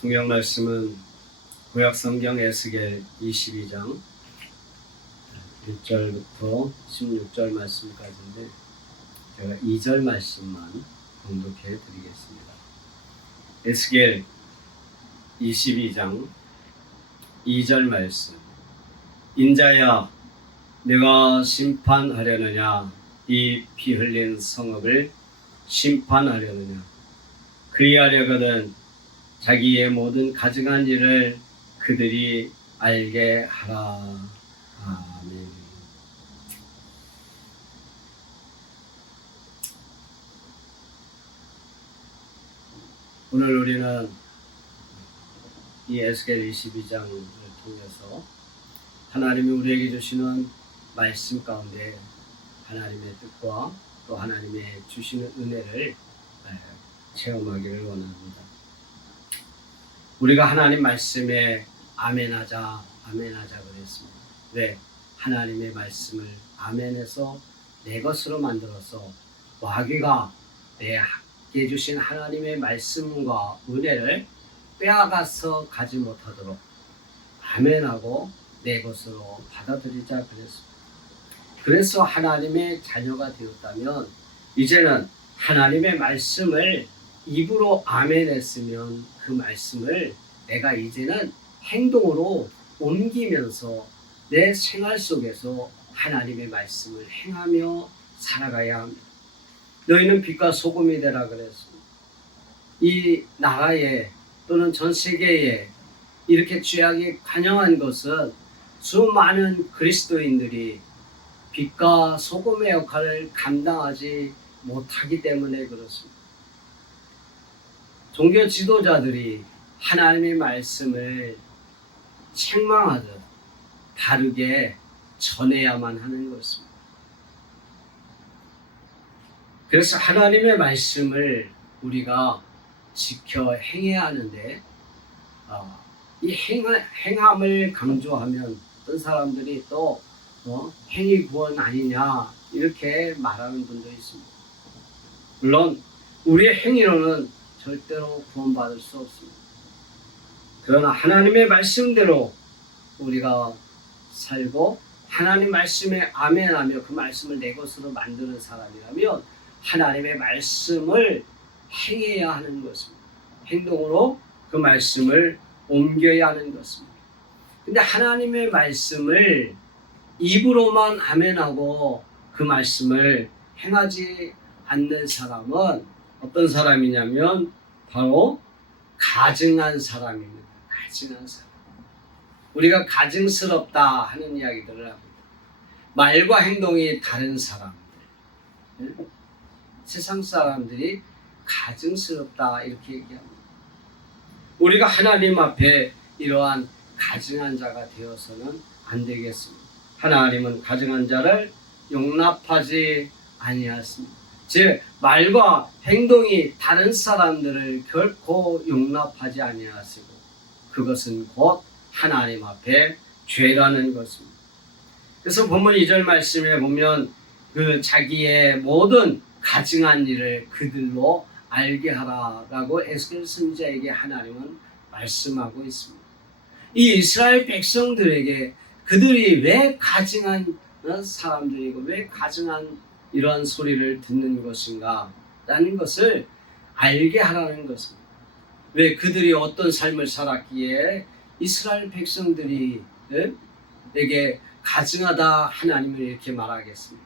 성경 말씀은 구약 성경 에스겔 22장 1절부터 16절 말씀까지인데 제가 2절 말씀만 공독해 드리겠습니다. 에스겔 22장 2절 말씀. 인자야, 내가 심판하려느냐? 이 피 흘린 성읍을 심판하려느냐? 그리하려거든 자기의 모든 가증한 일을 그들이 알게 하라. 아멘. 오늘 우리는 이 에스겔 22장을 통해서 하나님이 우리에게 주시는 말씀 가운데 하나님의 뜻과 또 하나님의 주시는 은혜를 체험하기를 원합니다. 우리가 하나님 말씀에 아멘하자 그랬습니다. 왜? 하나님의 말씀을 아멘해서 내 것으로 만들어서 마귀가 내게 주신 하나님의 말씀과 은혜를 빼앗아서 가지 못하도록 아멘하고 내 것으로 받아들이자 그랬습니다. 그래서 하나님의 자녀가 되었다면 이제는 하나님의 말씀을 입으로 아멘했으면 그 말씀을 내가 이제는 행동으로 옮기면서 내 생활 속에서 하나님의 말씀을 행하며 살아가야 합니다. 너희는 빛과 소금이 되라 그랬습니다. 이 나라에 또는 전 세계에 이렇게 죄악이 관영한 것은 수많은 그리스도인들이 빛과 소금의 역할을 감당하지 못하기 때문에 그렇습니다. 종교 지도자들이 하나님의 말씀을 책망하듯 바르게 전해야만 하는 것입니다. 그래서 하나님의 말씀을 우리가 지켜 행해야 하는데 이 행함을 강조하면 어떤 사람들이 또 행위 구원 아니냐 이렇게 말하는 분도 있습니다. 물론 우리의 행위로는 절대로 구원받을 수 없습니다. 그러나 하나님의 말씀대로 우리가 살고 하나님 말씀에 아멘하며 그 말씀을 내 것으로 만드는 사람이라면 하나님의 말씀을 행해야 하는 것입니다. 행동으로 그 말씀을 옮겨야 하는 것입니다. 근데 하나님의 말씀을 입으로만 아멘하고 그 말씀을 행하지 않는 사람은 어떤 사람이냐면 바로 가증한 사람입니다. 가증한 사람. 우리가 가증스럽다 하는 이야기들을 합니다. 말과 행동이 다른 사람들. 세상 사람들이 가증스럽다 이렇게 얘기합니다. 우리가 하나님 앞에 이러한 가증한 자가 되어서는 안 되겠습니다. 하나님은 가증한 자를 용납하지 아니하십니다. 즉 말과 행동이 다른 사람들을 결코 용납하지 아니하시고 그것은 곧 하나님 앞에 죄라는 것입니다. 그래서 본문 2절 말씀에 보면 그 자기의 모든 가증한 일을 그들로 알게 하라라고 에스겔 선지자에게 하나님은 말씀하고 있습니다. 이 이스라엘 백성들에게 그들이 왜 가증한 사람들이고 왜 가증한 이러한 소리를 듣는 것인가 라는 것을 알게 하라는 것입니다. 왜 그들이 어떤 삶을 살았기에 이스라엘 백성들이 내게 가증하다 하나님을 이렇게 말하겠습니다.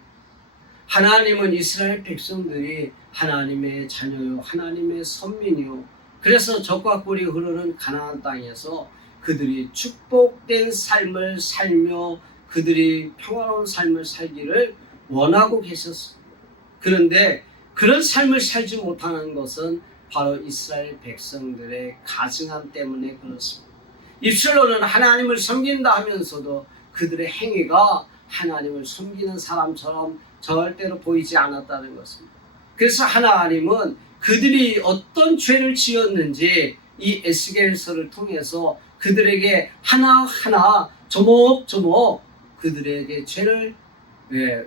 하나님은 이스라엘 백성들이 하나님의 자녀요 하나님의 선민이요 그래서 적과 꿀이 흐르는 가나안 땅에서 그들이 축복된 삶을 살며 그들이 평화로운 삶을 살기를 원하고 계셨습니다. 그런데 그런 삶을 살지 못하는 것은 바로 이스라엘 백성들의 가증함 때문에 그렇습니다. 입술로는 하나님을 섬긴다 하면서도 그들의 행위가 하나님을 섬기는 사람처럼 절대로 보이지 않았다는 것입니다. 그래서 하나님은 그들이 어떤 죄를 지었는지 이 에스겔서를 통해서 그들에게 하나하나 조목조목 그들에게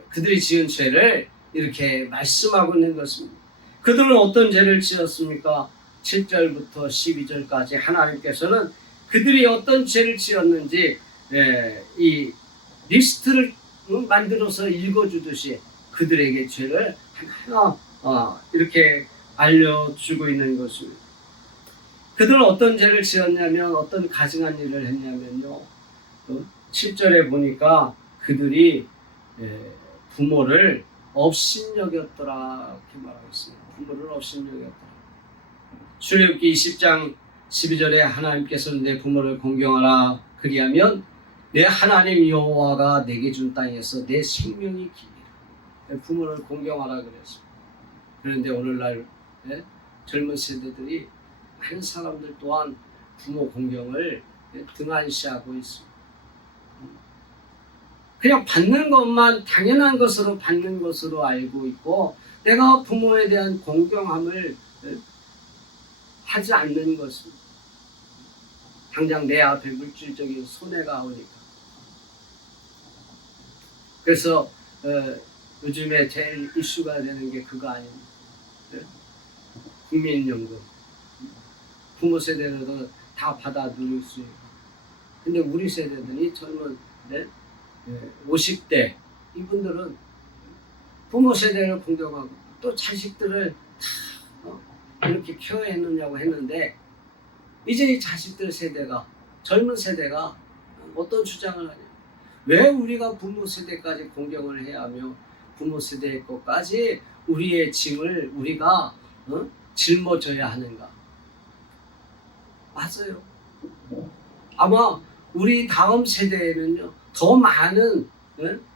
그들이 지은 죄를 이렇게 말씀하고 있는 것입니다. 그들은 어떤 죄를 지었습니까? 7절부터 12절까지 하나님께서는 그들이 어떤 죄를 지었는지 이 리스트를 만들어서 읽어주듯이 그들에게 죄를 하나하나 이렇게 알려주고 있는 것입니다. 그들은 어떤 죄를 지었냐면 어떤 가증한 일을 했냐면요. 7절에 보니까 그들이 부모를 업신여겼더라 이렇게 말하고 있습니다. 부모를 업신여겼더라. 출애굽기 20장 12절에 하나님께서는 내 부모를 공경하라 그리하면 내 하나님 여호와가 내게 준 땅에서 내 생명이 기리라. 부모를 공경하라 그랬습니다. 그런데 오늘날 젊은 세대들이 많은 사람들 또한 부모 공경을 등한시하고 있습니다. 그냥 받는 것만 당연한 것으로 받는 것으로 알고 있고 내가 부모에 대한 공경함을 하지 않는 것입니다. 당장 내 앞에 물질적인 손해가 오니까. 그래서 요즘에 제일 이슈가 되는 게 그거 아닙니까? 국민연금. 부모 세대들도 다 받아 누릴 수 있고. 근데 우리 세대들이 젊은 50대 이분들은 부모 세대를 공경하고 또 자식들을 다 이렇게 케어했느냐고 했는데 이제 이 자식들 세대가 젊은 세대가 어떤 주장을 하냐? 왜 우리가 부모 세대까지 공경을 해야 하며 부모 세대의 것까지 우리의 짐을 우리가 짊어져야 하는가? 맞아요. 아마 우리 다음 세대에는요 더 많은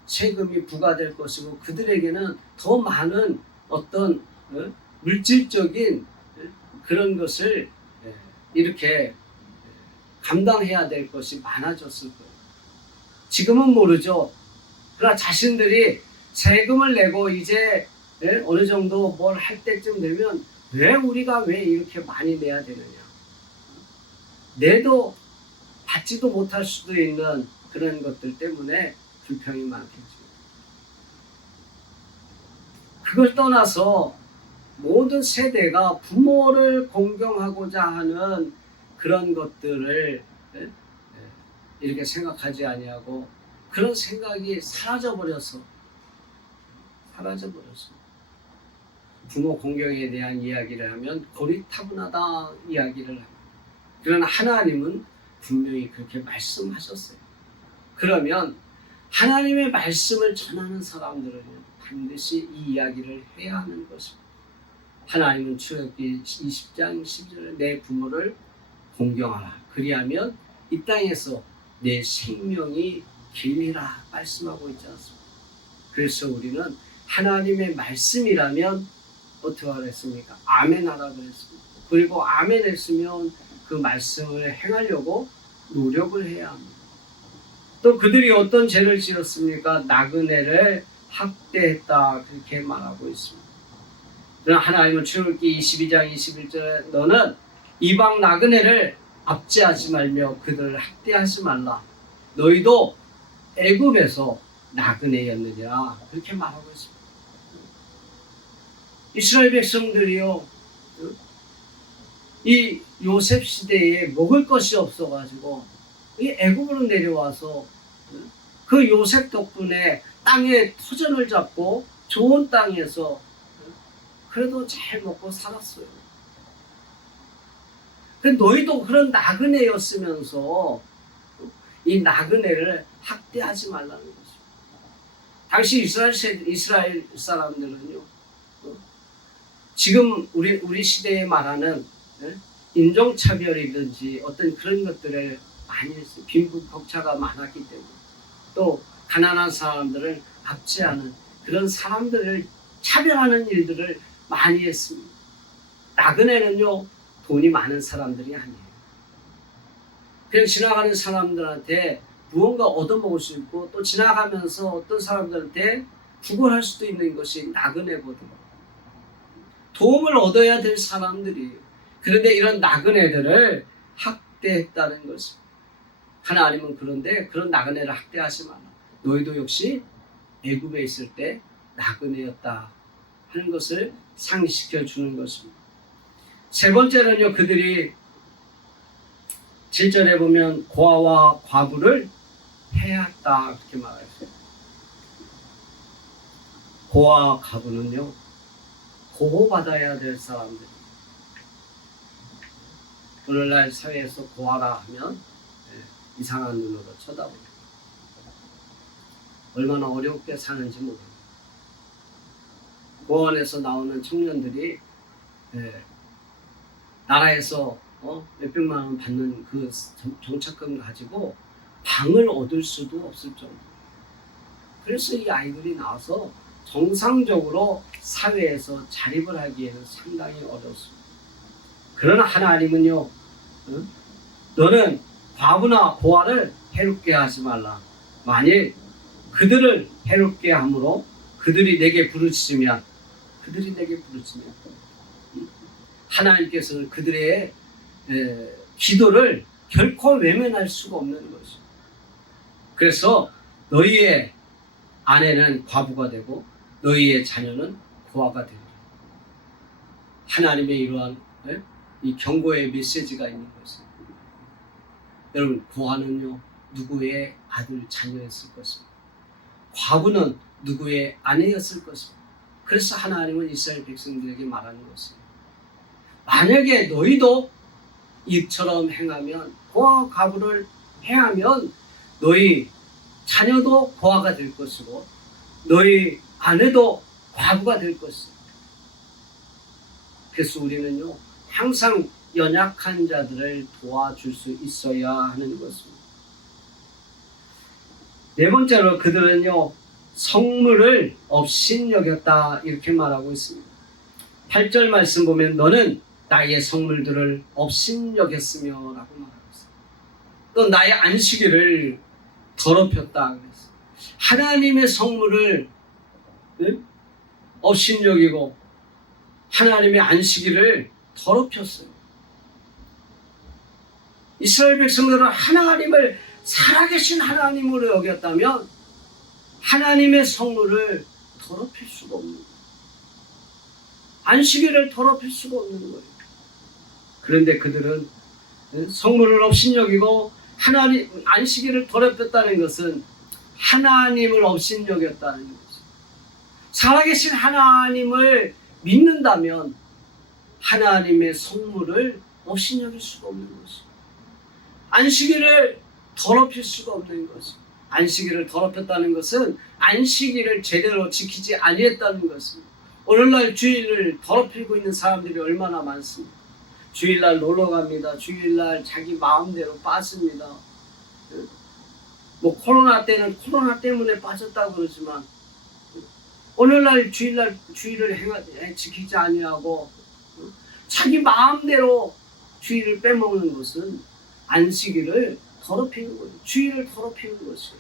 세금이 부과될 것이고 그들에게는 더 많은 어떤 물질적인 그런 것을 이렇게 감당해야 될 것이 많아졌을 거예요. 지금은 모르죠. 그러나 자신들이 세금을 내고 이제 어느 정도 뭘 할 때쯤 되면 왜 우리가 왜 이렇게 많이 내야 되느냐. 내도 받지도 못할 수도 있는 그런 것들 때문에 불평이 많겠죠. 그걸 떠나서 모든 세대가 부모를 공경하고자 하는 그런 것들을 이렇게 생각하지 아니하고 그런 생각이 사라져버려서 부모 공경에 대한 이야기를 하면 고리타분하다 이야기를 합니다. 그러나 하나님은 분명히 그렇게 말씀하셨어요. 그러면 하나님의 말씀을 전하는 사람들은 반드시 이 이야기를 해야 하는 것입니다. 하나님은 출애굽기 20장 10절에 내 부모를 공경하라. 그리하면 이 땅에서 내 생명이 길리라 말씀하고 있지 않습니까? 그래서 우리는 하나님의 말씀이라면 어떻게 하랬습니까? 아멘 하라 그랬습니다. 그리고 아멘 했으면 그 말씀을 행하려고 노력을 해야 합니다. 또 그들이 어떤 죄를 지었습니까? 나그네를 학대했다 그렇게 말하고 있습니다. 그러나 하나님은 출애굽기 22장 21절에 너는 이방 나그네를 압제하지 말며 그들을 학대하지 말라. 너희도 애굽에서 나그네였느니라 그렇게 말하고 있습니다. 이스라엘 백성들이요 이 요셉 시대에 먹을 것이 없어가지고 이 애굽으로 내려와서 그 요셉 덕분에 땅에 터전을 잡고 좋은 땅에서 그래도 잘 먹고 살았어요. 근데 너희도 그런 나그네였으면서 이 나그네를 학대하지 말라는 거죠. 당시 이스라엘 사람들은요 지금 우리 시대에 말하는 인종차별이든지 어떤 그런 것들을 많이 했어요. 빈부격차가 많았기 때문에 또 가난한 사람들을 압제하는 그런 사람들을 차별하는 일들을 많이 했습니다. 나그네는요 돈이 많은 사람들이 아니에요. 그냥 지나가는 사람들한테 무언가 얻어먹을 수 있고 또 지나가면서 어떤 사람들한테 구걸할 수도 있는 것이 나그네거든요. 도움을 얻어야 될 사람들이 그런데 이런 나그네들을 학대했다는 것입니다. 하나님은 그런데 그런 나그네를 학대하지 마라. 너희도 역시 애굽에 있을 때 나그네였다 하는 것을 상기시켜 주는 것입니다. 세 번째는요, 그들이 7절에 보면 고아와 과부를 해왔다 그렇게 말했어요. 고아와 과부는요, 보호받아야 될 사람들. 오늘날 사회에서 고아라 하면 이상한 눈으로 쳐다봅니다. 얼마나 어렵게 사는지 모릅니다. 고아원에서 나오는 청년들이 나라에서 몇백만 원 받는 그 정착금 가지고 방을 얻을 수도 없을 정도. 그래서 이 아이들이 나와서 정상적으로 사회에서 자립을 하기에는 상당히 어렵습니다. 그러나 하나님은요, 너는 과부나 고아를 해롭게 하지 말라. 만일 그들을 해롭게 함으로 그들이 내게 부르짖으면 하나님께서는 그들의 기도를 결코 외면할 수가 없는 것이죠. 그래서 너희의 아내는 과부가 되고 너희의 자녀는 고아가 되리라. 하나님의 이러한 이 경고의 메시지가 있는 것입니다. 여러분, 고아는요, 누구의 아들 자녀였을 것입니다. 과부는 누구의 아내였을 것입니다. 그래서 하나님은 이스라엘 백성들에게 말하는 것입니다. 만약에 너희도 이처럼 행하면, 고아와 과부를 행하면 너희 자녀도 고아가 될 것이고 너희 아내도 과부가 될 것입니다. 그래서 우리는요, 항상 연약한 자들을 도와줄 수 있어야 하는 것입니다. 네 번째로 그들은요, 성물을 업신여겼다 이렇게 말하고 있습니다. 8절 말씀 보면 너는 나의 성물들을 업신여겼으며 라고 말하고 있습니다. 또 나의 안식일을 더럽혔다 그랬어요. 하나님의 성물을 업신여기고 하나님의 안식일을 더럽혔어요. 이스라엘 백성들은 하나님을 살아계신 하나님으로 여겼다면 하나님의 성물을 더럽힐 수가 없는 거예요. 안식일을 더럽힐 수가 없는 거예요. 그런데 그들은 성물을 업신여기고 하나님 안식일을 더럽혔다는 것은 하나님을 업신여겼다는 것이죠. 살아계신 하나님을 믿는다면 하나님의 성물을 업신여길 수가 없는 것이죠. 안식일을 더럽힐 수가 없는 것이죠. 안식일을 더럽혔다는 것은 안식일을 제대로 지키지 아니했다는 것입니다. 오늘날 주일을 더럽히고 있는 사람들이 얼마나 많습니다. 주일날 놀러 갑니다. 주일날 자기 마음대로 빠집니다. 뭐 코로나 때는 코로나 때문에 빠졌다고 그러지만 오늘날 주일날 주일을 지키지 아니하고 자기 마음대로 주일을 빼먹는 것은 안식일을 더럽히는 거예요. 주일을 더럽히는 것이에요.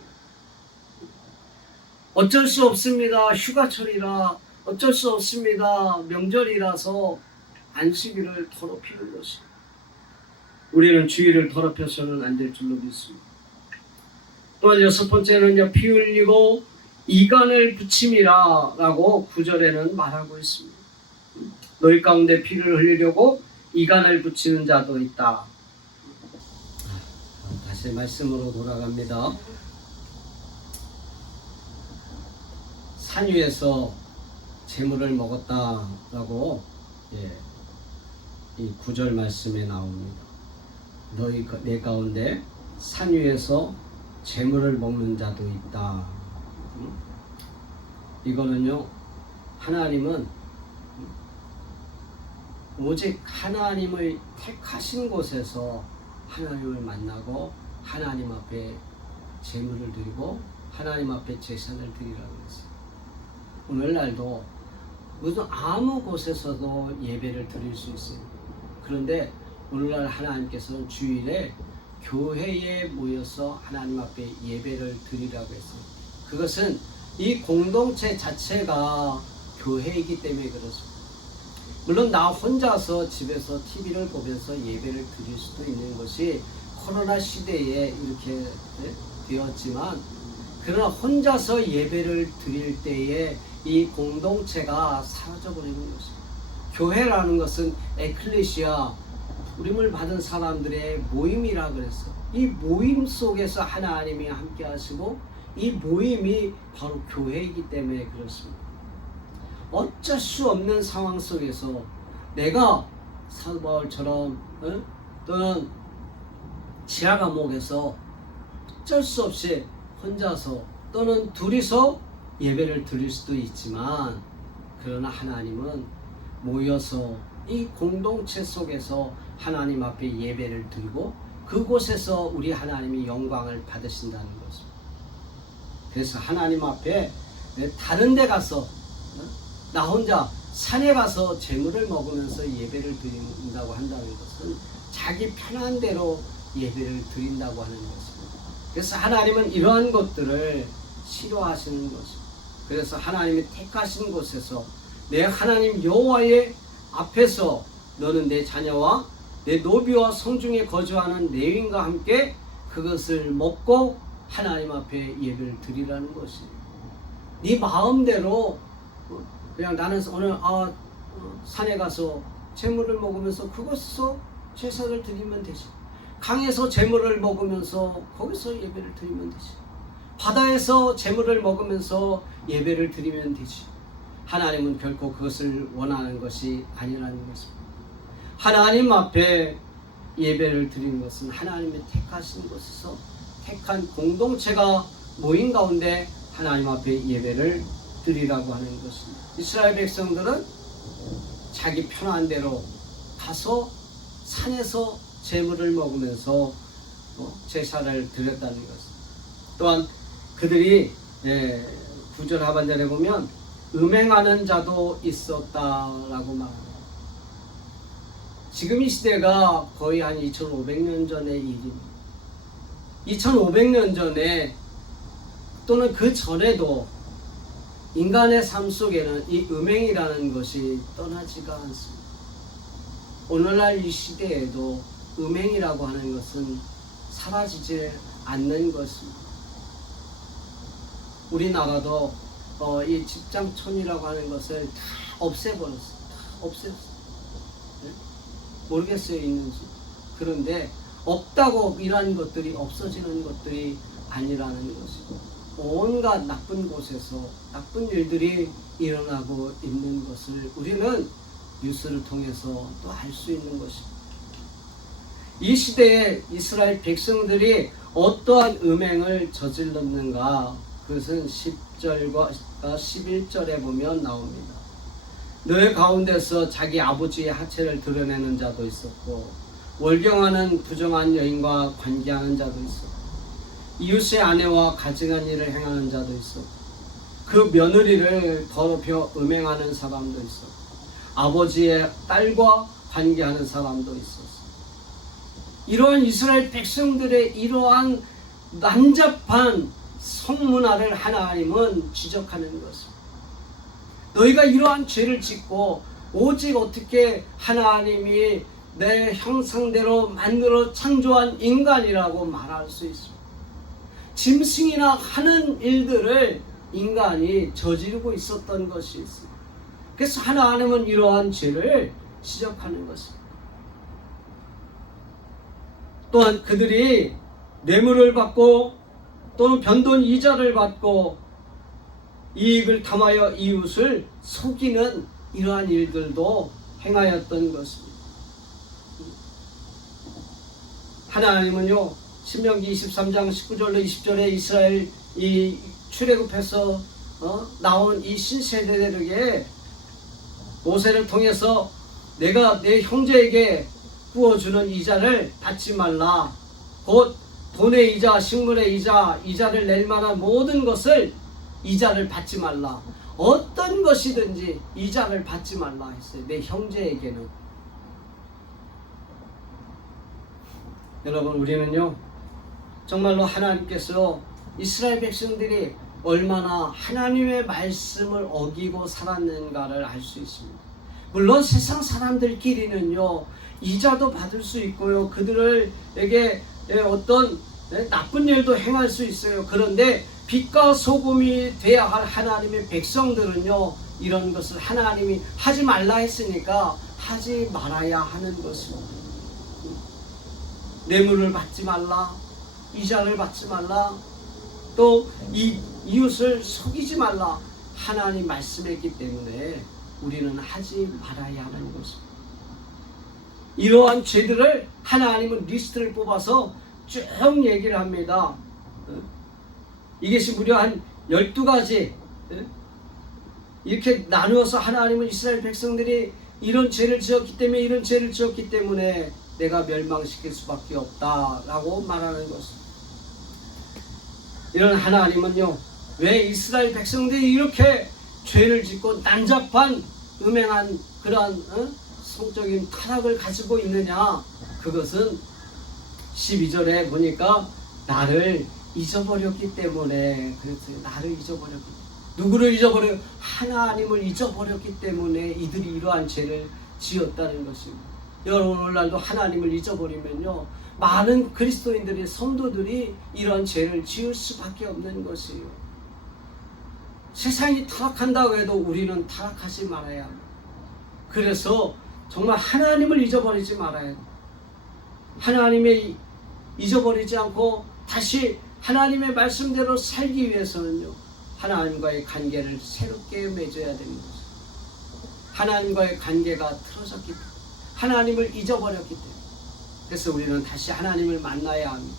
어쩔 수 없습니다. 휴가철이라 어쩔 수 없습니다. 명절이라서 안식일을 더럽히는 것이에요. 우리는 주일을 더럽혀서는 안 될 줄로 믿습니다. 또한 여섯 번째는요, 피 흘리고 이간을 붙임이라 라고 9절에는 말하고 있습니다. 너희 가운데 피를 흘리려고 이간을 붙이는 자도 있다. 다시 말씀으로 돌아갑니다. 산 위에서 재물을 먹었다라고 이 9절 말씀에 나옵니다. 너희 내 가운데 산 위에서 재물을 먹는 자도 있다. 이거는요, 하나님은 오직 하나님을 택하신 곳에서 하나님을 만나고 하나님 앞에 재물을 드리고 하나님 앞에 제사를 드리라고 했어요. 오늘날도 무슨 아무 곳에서도 예배를 드릴 수 있어요. 그런데 오늘날 하나님께서는 주일에 교회에 모여서 하나님 앞에 예배를 드리라고 했어요. 그것은 이 공동체 자체가 교회이기 때문에 그렇습니다. 물론 나 혼자서 집에서 TV를 보면서 예배를 드릴 수도 있는 것이 코로나 시대에 이렇게 되었지만, 그러나 혼자서 예배를 드릴 때에 이 공동체가 사라져버리는 것입니다. 교회라는 것은 에클레시아, 부름을 받은 사람들의 모임이라 그랬어. 이 모임 속에서 하나님이 함께 하시고 이 모임이 바로 교회이기 때문에 그렇습니다. 어쩔 수 없는 상황 속에서 내가 사도 바울처럼 또는 지하 감옥에서 어쩔 수 없이 혼자서 또는 둘이서 예배를 드릴 수도 있지만, 그러나 하나님은 모여서 이 공동체 속에서 하나님 앞에 예배를 드리고 그곳에서 우리 하나님이 영광을 받으신다는 것입니다. 그래서 하나님 앞에 다른 데 가서 나 혼자 산에 가서 제물을 먹으면서 예배를 드린다고 한다는 것은 자기 편한 대로 예배를 드린다고 하는 것입니다. 그래서 하나님은 이러한 것들을 싫어하시는 것입니다. 그래서 하나님이 택하신 곳에서 내 하나님 여호와의 앞에서 너는 내 자녀와 내 노비와 성중에 거주하는 레위인과 함께 그것을 먹고 하나님 앞에 예배를 드리라는 것입니다. 네 마음대로 그냥 나는 오늘 산에 가서 제물을 먹으면서 그것에서 제사를 드리면 되지. 강에서 제물을 먹으면서 거기서 예배를 드리면 되지. 바다에서 제물을 먹으면서 예배를 드리면 되지. 하나님은 결코 그것을 원하는 것이 아니라는 것입니다. 하나님 앞에 예배를 드리는 것은 하나님이 택하신 곳에서 택한 공동체가 모인 가운데 하나님 앞에 예배를 드리라고 하는 것입니다. 이스라엘 백성들은 자기 편한 대로 가서 산에서 제물을 먹으면서 제사를 드렸다는 것입니다. 또한 그들이 9절 하반절에 보면 음행하는 자도 있었다라고 말합니다. 지금 이 시대가 거의 한 2500년 전의 일입니다. 2500년 전에 또는 그 전에도 인간의 삶 속에는 이 음행이라는 것이 떠나지가 않습니다. 오늘날 이 시대에도 음행이라고 하는 것은 사라지지 않는 것입니다. 우리나라도 이 집장촌이라고 하는 것을 다 없애버렸어요. 다 없앴어요. 네? 모르겠어요, 있는지. 그런데 없다고 이러한 것들이 없어지는 것들이 아니라는 것이고, 온갖 나쁜 곳에서 나쁜 일들이 일어나고 있는 것을 우리는 뉴스를 통해서 또 알 수 있는 것입니다. 이 시대에 이스라엘 백성들이 어떠한 음행을 저질렀는가, 그것은 10절과 11절에 보면 나옵니다. 너희 가운데서 자기 아버지의 하체를 드러내는 자도 있었고, 월경하는 부정한 여인과 관계하는 자도 있었고, 이웃의 아내와 가증한 일을 행하는 자도 있었고, 그 며느리를 더럽혀 음행하는 사람도 있었고, 아버지의 딸과 관계하는 사람도 있었어. 이러한 이스라엘 백성들의 이러한 난잡한 성문화를 하나님은 지적하는 것입니다. 너희가 이러한 죄를 짓고 오직 어떻게 하나님이 내 형상대로 만들어 창조한 인간이라고 말할 수 있습니다. 짐승이나 하는 일들을 인간이 저지르고 있었던 것이 있습니다. 그래서 하나님은 이러한 죄를 지적하는 것입니다. 또한 그들이 뇌물을 받고 또는 변돈 이자를 받고 이익을 탐하여 이웃을 속이는 이러한 일들도 행하였던 것입니다. 하나님은요, 신명기 23장 19절로 20절에 이스라엘 이 출애굽해서 나온 이 신세대들에게 모세를 통해서 내가 내 형제에게 구워주는 이자를 받지 말라. 곧 돈의 이자, 식물의 이자, 이자를 낼 만한 모든 것을 이자를 받지 말라. 어떤 것이든지 이자를 받지 말라 했어요. 내 형제에게는. 여러분, 우리는요, 정말로 하나님께서 이스라엘 백성들이 얼마나 하나님의 말씀을 어기고 살았는가를 알 수 있습니다. 물론 세상 사람들끼리는요, 이자도 받을 수 있고요, 그들에게 어떤 나쁜 일도 행할 수 있어요. 그런데 빛과 소금이 되어야 할 하나님의 백성들은요, 이런 것을 하나님이 하지 말라 했으니까 하지 말아야 하는 것입니다. 뇌물을 받지 말라, 이자를 받지 말라, 또 이웃을 속이지 말라, 하나님 말씀했기 때문에 우리는 하지 말아야 하는 것입니다. 이러한 죄들을 하나님은 리스트를 뽑아서 쭉 얘기를 합니다. 이것이 무려 한 12가지 이렇게 나누어서 하나님은 이스라엘 백성들이 이런 죄를 지었기 때문에 내가 멸망시킬 수밖에 없다라고 말하는 것입니다. 이런 하나님은요, 왜 이스라엘 백성들이 이렇게 죄를 짓고 난잡한 음행한 그러한 성적인 타락을 가지고 있느냐? 그것은 12절에 보니까 나를 잊어버렸기 때문에, 그렇죠. 나를 잊어버렸기 때문에. 누구를 잊어버려요? 하나님을 잊어버렸기 때문에 이들이 이러한 죄를 지었다는 것입니다. 여러분, 오늘날도 하나님을 잊어버리면요, 많은 그리스도인들의 성도들이 이런 죄를 지을 수밖에 없는 것이에요. 세상이 타락한다고 해도 우리는 타락하지 말아야 합니다. 그래서 정말 하나님을 잊어버리지 말아야 합니다. 하나님의 잊어버리지 않고 다시 하나님의 말씀대로 살기 위해서는요, 하나님과의 관계를 새롭게 맺어야 됩니다. 하나님과의 관계가 틀어졌기 때문에, 하나님을 잊어버렸기 때문에. 그래서 우리는 다시 하나님을 만나야 합니다.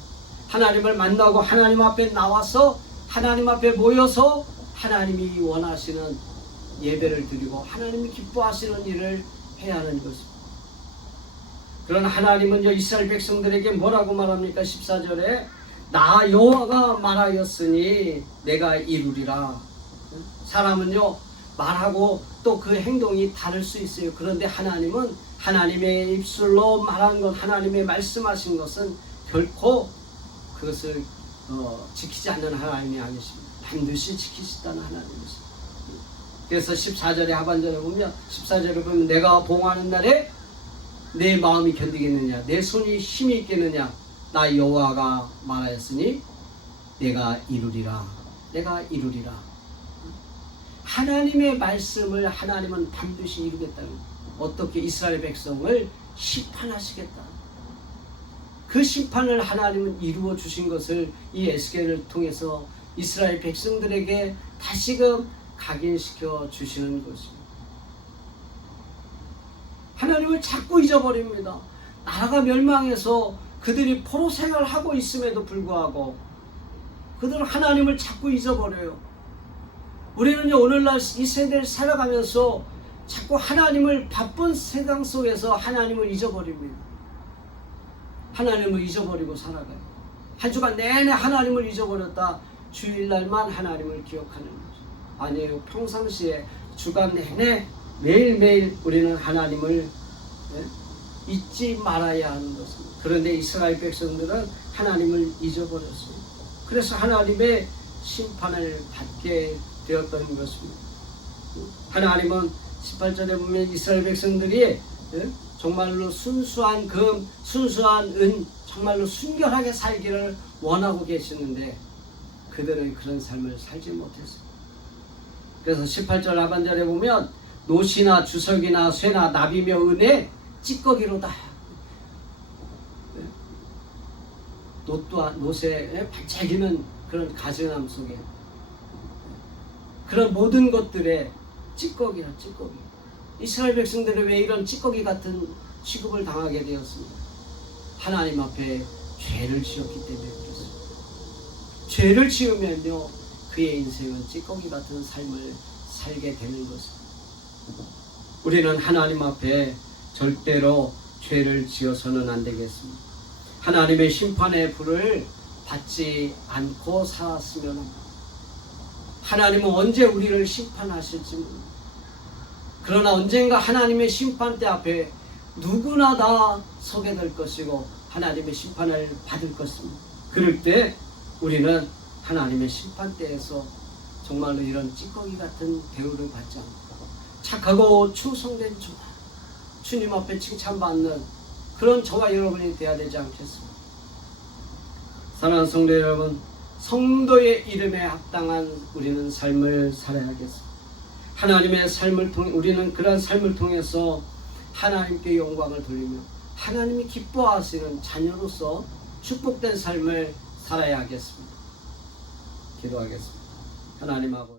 하나님을 만나고 하나님 앞에 나와서 하나님 앞에 모여서 하나님이 원하시는 예배를 드리고 하나님이 기뻐하시는 일을 해야 하는 것입니다. 그러나 하나님은요, 이스라엘 백성들에게 뭐라고 말합니까? 14절에 나 여호와가 말하였으니 내가 이루리라. 사람은요, 말하고 또 그 행동이 다를 수 있어요. 그런데 하나님은 하나님의 입술로 말한 것, 하나님의 말씀하신 것은 결코 그것을 지키지 않는 하나님이 아니십니다. 반드시 지키시다는 하나님이십니다. 그래서 14절의 하반절에 보면, 14절에 보면 내가 봉하는 날에 내 마음이 견디겠느냐, 내 손이 힘이 있겠느냐, 나 여호와가 말하였으니 내가 이루리라. 내가 이루리라. 하나님의 말씀을 하나님은 반드시 이루겠다는 거예요. 어떻게? 이스라엘 백성을 심판하시겠다. 그 심판을 하나님은 이루어 주신 것을 이 에스겔을 통해서 이스라엘 백성들에게 다시금 각인시켜 주시는 것입니다. 하나님을 자꾸 잊어버립니다. 나라가 멸망해서 그들이 포로 생활을 하고 있음에도 불구하고 그들은 하나님을 자꾸 잊어버려요. 우리는요, 오늘날 이 세대를 살아가면서 자꾸 하나님을 바쁜 세상 속에서 하나님을 잊어버립니다. 하나님을 잊어버리고 살아가요. 한 주간 내내 하나님을 잊어버렸다. 주일날만 하나님을 기억하는 거죠. 아니에요. 평상시에 주간 내내 매일매일 우리는 하나님을 잊지 말아야 하는 것입니다. 그런데 이스라엘 백성들은 하나님을 잊어버렸어요. 그래서 하나님의 심판을 받게 되었던 것입니다. 하나님은 18절에 보면 이스라엘 백성들이 정말로 순수한 금, 순수한 은, 정말로 순결하게 살기를 원하고 계시는데 그들은 그런 삶을 살지 못했어요. 그래서 18절 하반절에 보면 노시나 주석이나 쇠나 나비며 은에 찌꺼기로다. 노새 반짝이는 그런 가증함 속에 그런 모든 것들에 찌꺼기라, 찌꺼기. 이스라엘 백성들은 왜 이런 찌꺼기 같은 취급을 당하게 되었습니까? 하나님 앞에 죄를 지었기 때문에 그렇습니다. 죄를 지으면요, 그의 인생은 찌꺼기 같은 삶을 살게 되는 것입니다. 우리는 하나님 앞에 절대로 죄를 지어서는 안 되겠습니다. 하나님의 심판의 불을 받지 않고 살았으면 합니다. 하나님은 언제 우리를 심판하실지 모릅니다. 그러나 언젠가 하나님의 심판대 앞에 누구나 다 서게 될 것이고 하나님의 심판을 받을 것입니다. 그럴 때 우리는 하나님의 심판대에서 정말로 이런 찌꺼기 같은 대우를 받지 않고 착하고 충성된 저와 주님 앞에 칭찬받는 그런 저와 여러분이 되어야 되지 않겠습니까? 사랑하는 성도 여러분, 성도의 이름에 합당한 우리는 삶을 살아야겠습니다. 하나님의 삶을 통해 우리는 그런 삶을 통해서 하나님께 영광을 돌리며 하나님이 기뻐하시는 자녀로서 축복된 삶을 살아야 하겠습니다. 기도하겠습니다. 하나님하고